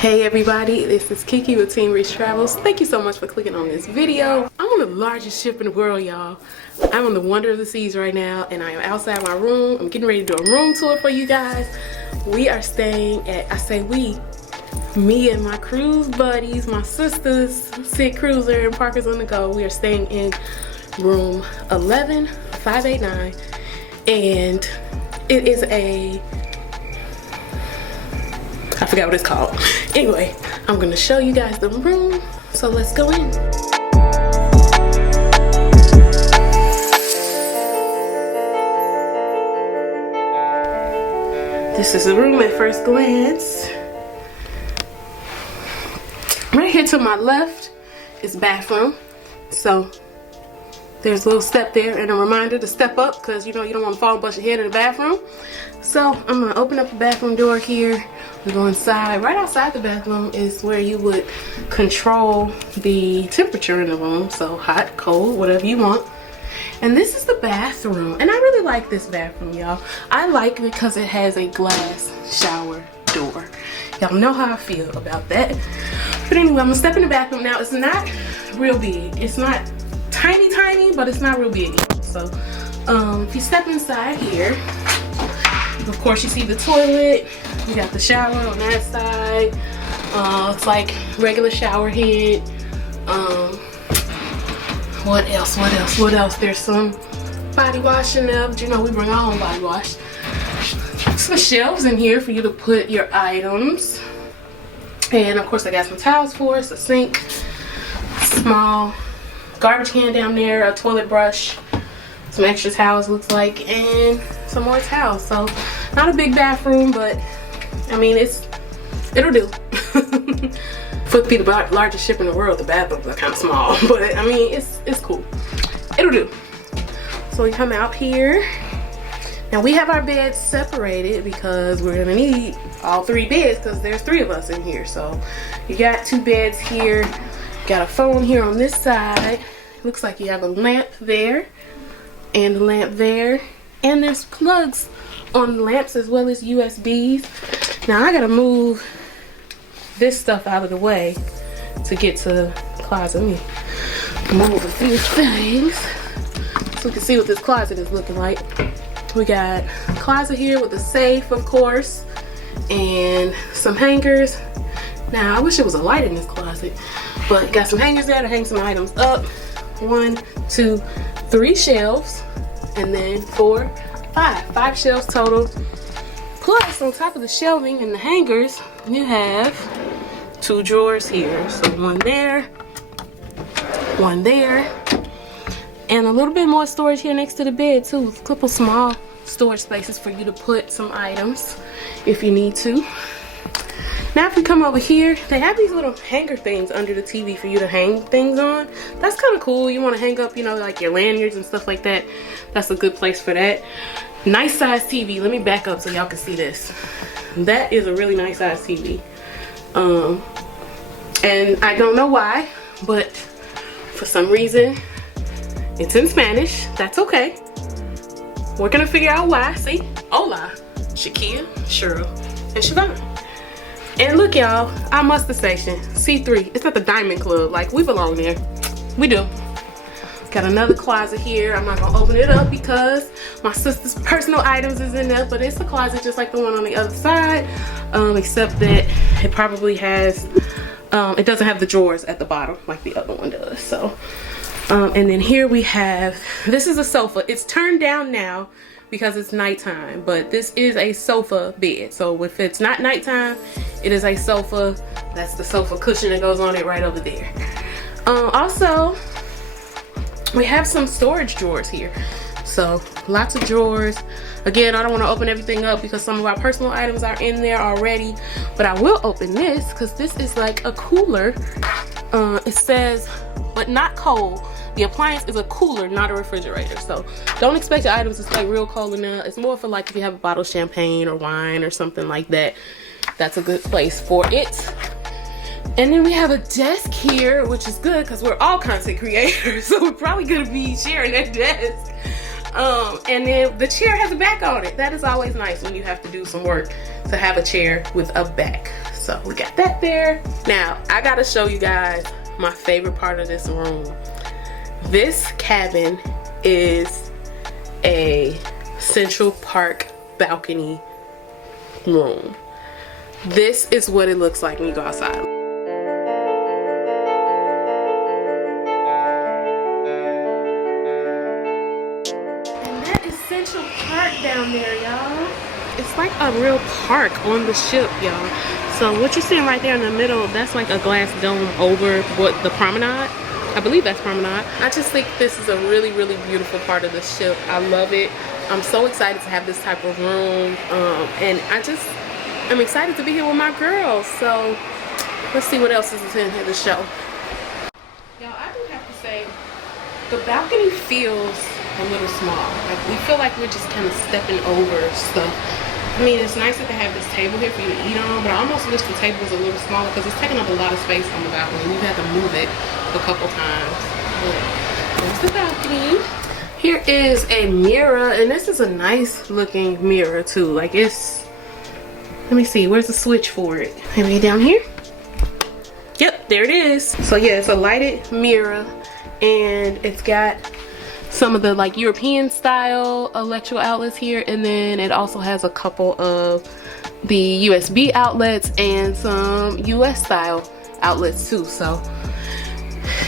Hey everybody, this is Kiki with TeamReeseTravels. Thank you so much for clicking on this video. I'm on the largest ship in the world, y'all. I'm on the Wonder of the Seas right now, and I am outside my room. I'm getting ready to do a room tour for you guys. We are staying at, I say we, me and my cruise buddies, my sisters, Sid Cruiser and Parker's on the Go. We are staying in room 11589, and it is a, I forgot what it's called. Anyway, I'm gonna show you guys the room, so let's go in. This is the room at first glance. Right here to my left is bathroom. So there's a little step there and a reminder to step up because you know you don't want to fall and bust your head in the bathroom. So I'm gonna open up the bathroom door here. We go inside. Right outside the bathroom is where you would control the temperature in the room. So hot, cold, whatever you want. And this is the bathroom. And I really like this bathroom, y'all. I like it because it has a glass shower door. Y'all know how I feel about that. But anyway, I'm gonna step in the bathroom now. It's not real big. It's not tiny, but it's not real big. So if you step inside here, of course you see the toilet. You got the shower on that side. It's like regular shower head. What else? There's some body wash in there, but you know we bring our own body wash. Some shelves in here for you to put your items. And of course I got some towels for us, a sink, small garbage can down there, a toilet brush, some extra towels looks like, and some more towels. So not a big bathroom, but I mean it'll do. For the largest ship in the world, the bathrooms are kind of small, but I mean it's cool. It'll do. So we come out here. Now we have our beds separated because we're gonna need all three beds because there's three of us in here. So you got two beds here, got a phone here on this side. Looks like you have a lamp there and a lamp there, and there's plugs on the lamps as well as USBs. Now I gotta move this stuff out of the way to get to the closet. Let me move a few things so we can see what this closet is looking like. We got a closet here with a safe, of course, and some hangers. Now I wish there was a light in this closet, but got some hangers there to hang some items up. 1, 2, 3 shelves, and then 4, 5 shelves total. Plus on top of the shelving and the hangers, you have 2 drawers here. So one there, and a little bit more storage here next to the bed too. A couple small storage spaces for you to put some items if you need to. Now if you come over here, they have these little hanger things under the TV for you to hang things on. That's kind of cool. You want to hang up, you know, like your lanyards and stuff like that. That's a good place for that. Nice size TV. Let me back up so y'all can see this. That is a really nice size TV. And I don't know why, but for some reason it's in Spanish. That's okay. We're gonna figure out why. See? Hola, Shakia, Cheryl, and Siobhan. And look y'all, our muster station, C3. It's at the Diamond Club. Like, we belong there. We do. Got another closet here. I'm not gonna open it up because my sister's personal items is in there, but it's a closet just like the one on the other side, except that it probably has, it doesn't have the drawers at the bottom like the other one does. So, and then here we have, this is a sofa. It's turned down now because it's nighttime, but this is a sofa bed. So if it's not nighttime, it is a sofa. That's the sofa cushion that goes on it right over there. Also, we have some storage drawers here. So lots of drawers. Again, I don't want to open everything up because some of our personal items are in there already, but I will open this because this is like a cooler. It says, but not cold. The appliance is a cooler, not a refrigerator. So don't expect your items to stay real cold in there. It's more for like if you have a bottle of champagne or wine or something like that. That's a good place for it. And then we have a desk here, which is good because we're all content creators, so we're probably gonna be sharing that desk. And then the chair has a back on it. That is always nice when you have to do some work to have a chair with a back. So So we got that there. Now I gotta show you guys my favorite part of this room. This cabin is a Central Park balcony room. This is what it looks like when you go outside. And that is Central Park down there, y'all. It's like a real park on the ship, y'all. So what you're seeing right there in the middle, that's like a glass dome over what the promenade. I believe that's promenade. I just think this is a really, really beautiful part of the ship. I love it. I'm so excited to have this type of room. And I'm excited to be here with my girls. So let's see what else is in here to show. Y'all, I do have to say, the balcony feels a little small. Like, we feel like we're just kind of stepping over stuff. I mean, it's nice that they have this table here for you to eat on, but I almost wish the table was a little smaller because it's taking up a lot of space on the balcony. We've had to move it a couple times. But there's the balcony. Here is a mirror, and this is a nice looking mirror too. Like, it's, let me see, where's the switch for it? Maybe down here? Yep, there it is. So yeah, it's a lighted mirror, and it's got some of the like European style electrical outlets here, and then it also has a couple of the USB outlets and some US style outlets too. So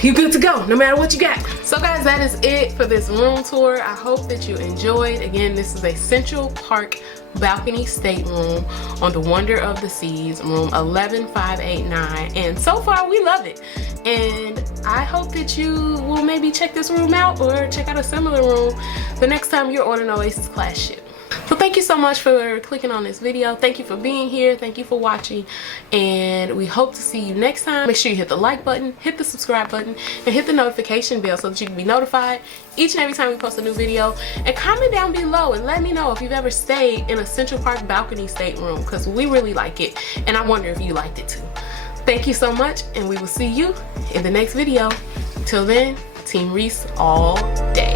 you good to go no matter what you got. So guys, that is it for this room tour. I hope that you enjoyed. Again, this is a Central Park balcony stateroom on the Wonder of the Seas, room 11589, and so far we love it. And I hope that you will maybe check this room out or check out a similar room the next time you're on an Oasis class ship. So thank you so much for clicking on this video. Thank you for being here. Thank you for watching, and we hope to see you next time. Make sure you hit the like button, hit the subscribe button, and hit the notification bell so that you can be notified each and every time we post a new video. And comment down below and let me know if you've ever stayed in a Central Park balcony stateroom, because we really like it, and I wonder if you liked it too. Thank you so much, and we will see you in the next video. Until then, Team Reese all day.